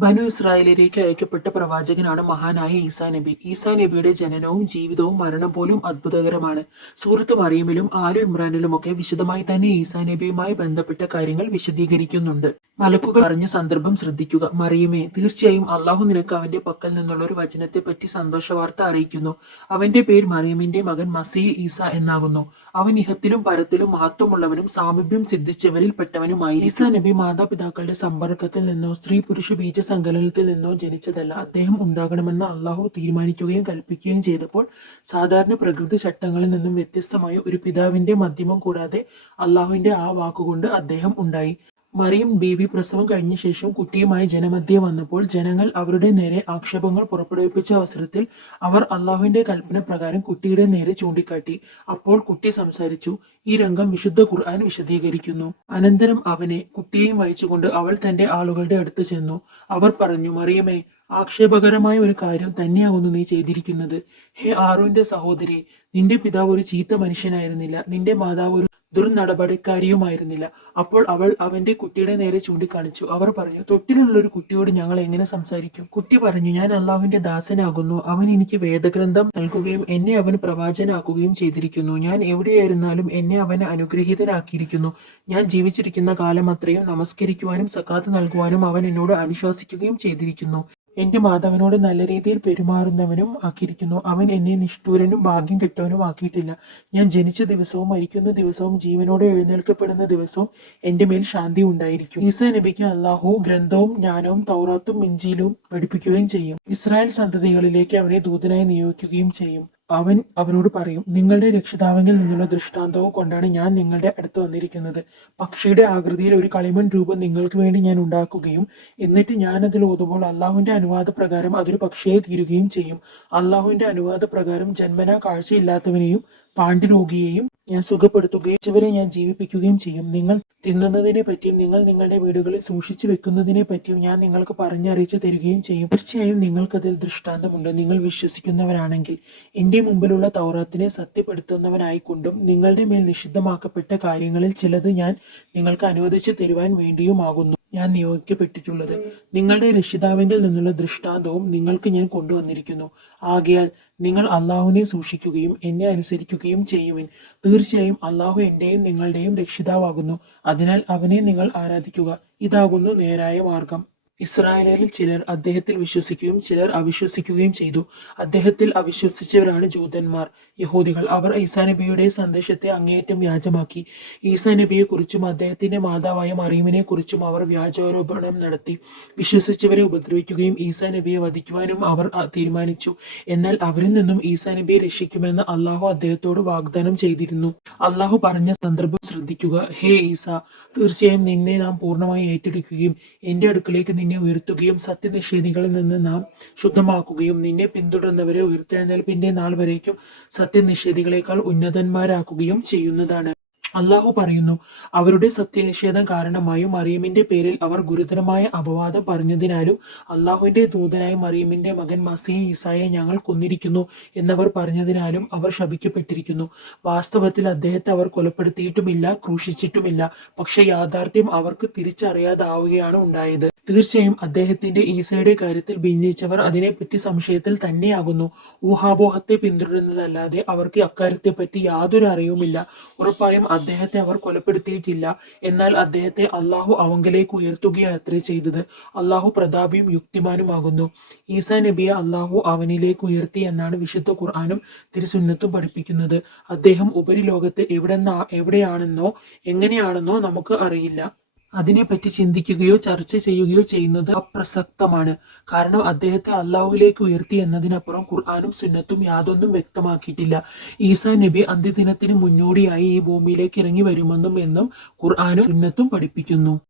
ബനു ഇസ്രായേലിലേക്ക് അയക്കപ്പെട്ട പ്രവാചകനാണ് മഹാനായ ഈസാ നബി. ഈസാ നബിയുടെ ജനനവും ജീവിതവും മരണം പോലും അത്ഭുതകരമാണ്. സൂറത്ത് മറിയമിലും ആലു ഇമ്രാനിലുമൊക്കെ വിശദമായി തന്നെ ഈസാ നബിയുമായി ബന്ധപ്പെട്ട കാര്യങ്ങൾ വിശദീകരിക്കുന്നുണ്ട്. മലക്കുകൾ പറഞ്ഞ സന്ദർഭം ശ്രദ്ധിക്കുക. മറിയമേ തീർച്ചയായും അള്ളാഹു നിനക്ക് അവന്റെ പക്കൽ നിന്നുള്ള ഒരു വചനത്തെ പറ്റി സന്തോഷ വാർത്ത അറിയിക്കുന്നു. അവന്റെ പേര് മറിയമിന്റെ മകൻ മസീ ഈസ എന്നാകുന്നു. അവൻ ഇഹത്തിലും പരത്തിലും മഹത്വമുള്ളവനും സാമീപ്യം സിദ്ധിച്ചവരിൽ പെട്ടവനുമായി ഈസാ നബി മാതാപിതാക്കളുടെ സമ്പർക്കത്തിൽ നിന്നോ സ്ത്രീ പുരുഷ ബീജസങ്കലനത്തിൽ നിന്നോ ജനിച്ചതല്ല. അദ്ദേഹം ഉണ്ടാകണമെന്ന് അള്ളാഹു തീരുമാനിക്കുകയും കൽപ്പിക്കുകയും ചെയ്തപ്പോൾ സാധാരണ പ്രകൃതി ചട്ടങ്ങളിൽ നിന്നും വ്യത്യസ്തമായ ഒരു പിതാവിന്റെ മധ്യമം കൂടാതെ അള്ളാഹുവിന്റെ ആ വാക്കുകൊണ്ട് അദ്ദേഹം ഉണ്ടായി. മറിയം ബീവി പ്രസവം കഴിഞ്ഞ ശേഷം കുട്ടിയുമായി ജനമധ്യേ വന്നപ്പോൾ ജനങ്ങൾ അവരുടെ നേരെ ആക്ഷേപങ്ങൾ പുറപ്പെടുവിപ്പിച്ച അവസരത്തിൽ അവർ അള്ളാഹുവിന്റെ കൽപ്പന പ്രകാരം കുട്ടിയുടെ നേരെ ചൂണ്ടിക്കാട്ടി. അപ്പോൾ കുട്ടി സംസാരിച്ചു ഈ രംഗം വിശുദ്ധ ഖുർആൻ വിശദീകരിക്കുന്നു. അനന്തരം അവനെ കുട്ടിയെയും വഹിച്ചുകൊണ്ട് അവൾ തന്റെ ആളുകളുടെ അടുത്ത് ചെന്നു. അവർ പറഞ്ഞു മറിയമേ ആക്ഷേപകരമായ ഒരു കാര്യം തന്നെയാകുന്നു നീ ചെയ്തിരിക്കുന്നത്. ഹേ ആറുവിന്റെ സഹോദരി നിന്റെ പിതാവ് ഒരു ചീത്ത മനുഷ്യനായിരുന്നില്ല. നിന്റെ മാതാവ് ഒരു ദുർനടപടിക്കാരിയുമായിരുന്നില്ല. അപ്പോൾ അവൾ അവന്റെ കുട്ടിയുടെ നേരെ ചൂണ്ടിക്കാണിച്ചു. അവർ പറഞ്ഞു തൊട്ടിലുള്ള ഒരു കുട്ടിയോട് ഞങ്ങൾ എങ്ങനെ സംസാരിക്കും? കുട്ടി പറഞ്ഞു ഞാൻ അള്ളാവിന്റെ ദാസനാകുന്നു. അവൻ എനിക്ക് വേദഗ്രന്ഥം നൽകുകയും എന്നെ അവൻ പ്രവാചനാക്കുകയും ചെയ്തിരിക്കുന്നു. ഞാൻ എവിടെയായിരുന്നാലും എന്നെ അവൻ അനുഗ്രഹീതനാക്കിയിരിക്കുന്നു. ഞാൻ ജീവിച്ചിരിക്കുന്ന കാലം അത്രയും നമസ്കരിക്കുവാനും സക്കാത്ത് നൽകുവാനും അവൻ എന്നോട് അനുശാസിക്കുകയും ചെയ്തിരിക്കുന്നു. എന്റെ മാതാവിനോട് നല്ല രീതിയിൽ പെരുമാറുന്നവനും ആക്കിയിരിക്കുന്നു. അവൻ എന്നെ നിഷ്ഠൂരനും ഭാഗ്യം കെട്ടവനും ആക്കിയിട്ടില്ല. ഞാൻ ജനിച്ച ദിവസവും മരിക്കുന്ന ദിവസവും ജീവനോടെ എഴുന്നേൽക്കപ്പെടുന്ന ദിവസവും എന്റെ മേൽ ശാന്തി ഉണ്ടായിരിക്കും. ഈസ നബിക്ക് അള്ളാഹു ഗ്രന്ഥവും ജ്ഞാനവും തൗറാത്തും മിഞ്ചിയിലും പഠിപ്പിക്കുകയും ചെയ്യും. ഇസ്രായേൽ സന്തതികളിലേക്ക് അവനെ ദൂതനായി നിയോഗിക്കുകയും ചെയ്യും. അവൻ അവനോട് പറയും നിങ്ങളുടെ രക്ഷിതാവിൽ നിന്നുള്ള ദൃഷ്ടാന്തവും കൊണ്ടാണ് ഞാൻ നിങ്ങളുടെ അടുത്ത് വന്നിരിക്കുന്നത്. പക്ഷിയുടെ ആകൃതിയിൽ ഒരു കളിമൺ രൂപം നിങ്ങൾക്ക് വേണ്ടി ഞാൻ ഉണ്ടാക്കുകയും എന്നിട്ട് ഞാൻ അതിൽ ഓതുമ്പോൾ അള്ളാഹുവിന്റെ അനുവാദ പ്രകാരം അതൊരു പക്ഷിയായി തീരുകയും ചെയ്യും. അള്ളാഹുവിന്റെ അനുവാദ പ്രകാരം ജന്മനാ കാഴ്ചയില്ലാത്തവനെയും പാണ്ഡ്യരോഗിയെയും ഞാൻ സുഖപ്പെടുത്തുകയും ഇവരെ ഞാൻ ജീവിപ്പിക്കുകയും ചെയ്യും. നിങ്ങൾ തിന്നുന്നതിനെ പറ്റിയും നിങ്ങൾ നിങ്ങളുടെ വീടുകളിൽ സൂക്ഷിച്ചു വെക്കുന്നതിനെ പറ്റിയും ഞാൻ നിങ്ങൾക്ക് പറഞ്ഞറിയിച്ചു തരികയും ചെയ്യും. തീർച്ചയായും നിങ്ങൾക്കതിൽ ദൃഷ്ടാന്തമുണ്ട്. നിങ്ങൾ വിശ്വസിക്കുന്നവരാണെങ്കിൽ എന്റെ മുമ്പിലുള്ള തൗറാത്തിനെ സത്യപ്പെടുത്തുന്നവനായിക്കൊണ്ടും നിങ്ങളുടെ മേൽ നിഷിദ്ധമാക്കപ്പെട്ട കാര്യങ്ങളിൽ ചിലത് ഞാൻ നിങ്ങൾക്ക് അനുവദിച്ചു തരുവാൻ വേണ്ടിയുമാകുന്നു. ഞാൻ നിയോഗിക്കപ്പെട്ടിട്ടുള്ളത്. നിങ്ങളുടെ രക്ഷിതാവിന്റെ നിന്നുള്ള ദൃഷ്ടാന്തവും നിങ്ങൾക്ക് ഞാൻ കൊണ്ടുവന്നിരിക്കുന്നു. ആകയാൽ നിങ്ങൾ അള്ളാഹുവിനെ സൂക്ഷിക്കുകയും എന്നെ അനുസരിക്കുകയും ചെയ്യുവിൻ. തീർച്ചയായും അള്ളാഹു എന്റെയും നിങ്ങളുടെയും രക്ഷിതാവാകുന്നു. അതിനാൽ അവനെ നിങ്ങൾ ആരാധിക്കുക. ഇതാകുന്നു നേരായ മാർഗം. ഇസ്രായേലിൽ ചിലർ അദ്ദേഹത്തിൽ വിശ്വസിക്കുകയും ചിലർ അവിശ്വസിക്കുകയും ചെയ്തു. അദ്ദേഹത്തിൽ അവിശ്വസിച്ചവരാണ് ജൂതന്മാർ. യഹൂദികൾ അവർ ഈസാ നബിയുടെ സന്ദേശത്തെ അങ്ങേയറ്റം വ്യാജമാക്കി. ഈസാ നബിയെ കുറിച്ചും അദ്ദേഹത്തിന്റെ മാതാവായ മറിയമിനെ കുറിച്ചും അവർ വ്യാജാരോപണം നടത്തി. വിശ്വസിച്ചവരെ ഉപദ്രവിക്കുകയും ഈസാ നബിയെ വധിക്കുവാനും അവർ തീരുമാനിച്ചു. എന്നാൽ അവരിൽ നിന്നും ഈസാ നബിയെ രക്ഷിക്കുമെന്ന് അള്ളാഹു അദ്ദേഹത്തോട് വാഗ്ദാനം ചെയ്തിരുന്നു. അള്ളാഹു പറഞ്ഞ സന്ദർഭം ശ്രദ്ധിക്കുക. ഹേ ഈസ തീർച്ചയായും നിന്നെ നാം പൂർണമായി ഏറ്റെടുക്കുകയും എന്റെ അടുക്കലേക്ക് നിന്നെ ഉയർത്തുകയും സത്യനിഷേധികളിൽ നിന്ന് നാം ശുദ്ധമാക്കുകയും നിന്നെ പിന്തുടർന്നവരെ ഉയർത്തെഴുന്നേൽപ്പിന്റെ നാൾ വരേക്കും സത്യനിഷേധികളെക്കാൾ ഉന്നതന്മാരാക്കുകയും ചെയ്യുന്നതാണ്. അള്ളാഹു പറയുന്നു അവരുടെ സത്യനിഷേധം കാരണമായും മറിയമിന്റെ പേരിൽ അവർ ഗുരുതരമായ അപവാദം പറഞ്ഞതിനാലും അള്ളാഹുവിന്റെ ദൂതനായ മറിയമിന്റെ മകൻ മസീ ഈസായെ ഞങ്ങൾ കൊന്നിരിക്കുന്നു എന്നവർ പറഞ്ഞതിനാലും അവർ ശപിക്കപ്പെട്ടിരിക്കുന്നു. വാസ്തവത്തിൽ അദ്ദേഹത്തെ അവർ കൊലപ്പെടുത്തിയിട്ടുമില്ല ക്രൂശിച്ചിട്ടുമില്ല. പക്ഷെ യാഥാർത്ഥ്യം അവർക്ക് തിരിച്ചറിയാതാവുകയാണ് ഉണ്ടായത്. തീർച്ചയായും അദ്ദേഹത്തിന്റെ ഈസയുടെ കാര്യത്തിൽ ഭിന്നിച്ചവർ അതിനെപ്പറ്റി സംശയത്തിൽ തന്നെയാകുന്നു. ഊഹാപോഹത്തെ പിന്തുടരുന്നതല്ലാതെ അവർക്ക് അക്കാര്യത്തെപ്പറ്റി യാതൊരു അറിവുമില്ല. ഉറപ്പായും അദ്ദേഹത്തെ അവർ കൊലപ്പെടുത്തിയിട്ടില്ല. എന്നാൽ അദ്ദേഹത്തെ അള്ളാഹു അവങ്കലേക്ക് ഉയർത്തുകയത്രേ ചെയ്തത്. അള്ളാഹു പ്രതാപിയും യുക്തിമാനുമാകുന്നു. ഈസാ നബിയെ അള്ളാഹു അവനിലേക്ക് ഉയർത്തി എന്നാണ് വിശുദ്ധ ഖുർആാനും തിരുസുന്നത്തും പഠിപ്പിക്കുന്നത്. അദ്ദേഹം ഉപരിലോകത്ത് എവിടെന്നാ എവിടെയാണെന്നോ എങ്ങനെയാണെന്നോ നമുക്ക് അറിയില്ല. അതിനെപ്പറ്റി ചിന്തിക്കുകയോ ചർച്ച ചെയ്യുകയോ ചെയ്യുന്നത് അപ്രസക്തമാണ്. കാരണം അദ്ദേഹത്തെ അള്ളാഹുവിലേക്ക് ഉയർത്തി എന്നതിനപ്പുറം ഖുർആാനും സുന്നത്തും യാതൊന്നും വ്യക്തമാക്കിയിട്ടില്ല. ഈസാ നബി അന്ത്യദിനത്തിന് മുന്നോടിയായി ഈ ഭൂമിയിലേക്ക് ഇറങ്ങി വരുമെന്നും എന്നും ഖുർആാനും സുന്നത്തും പഠിപ്പിക്കുന്നു.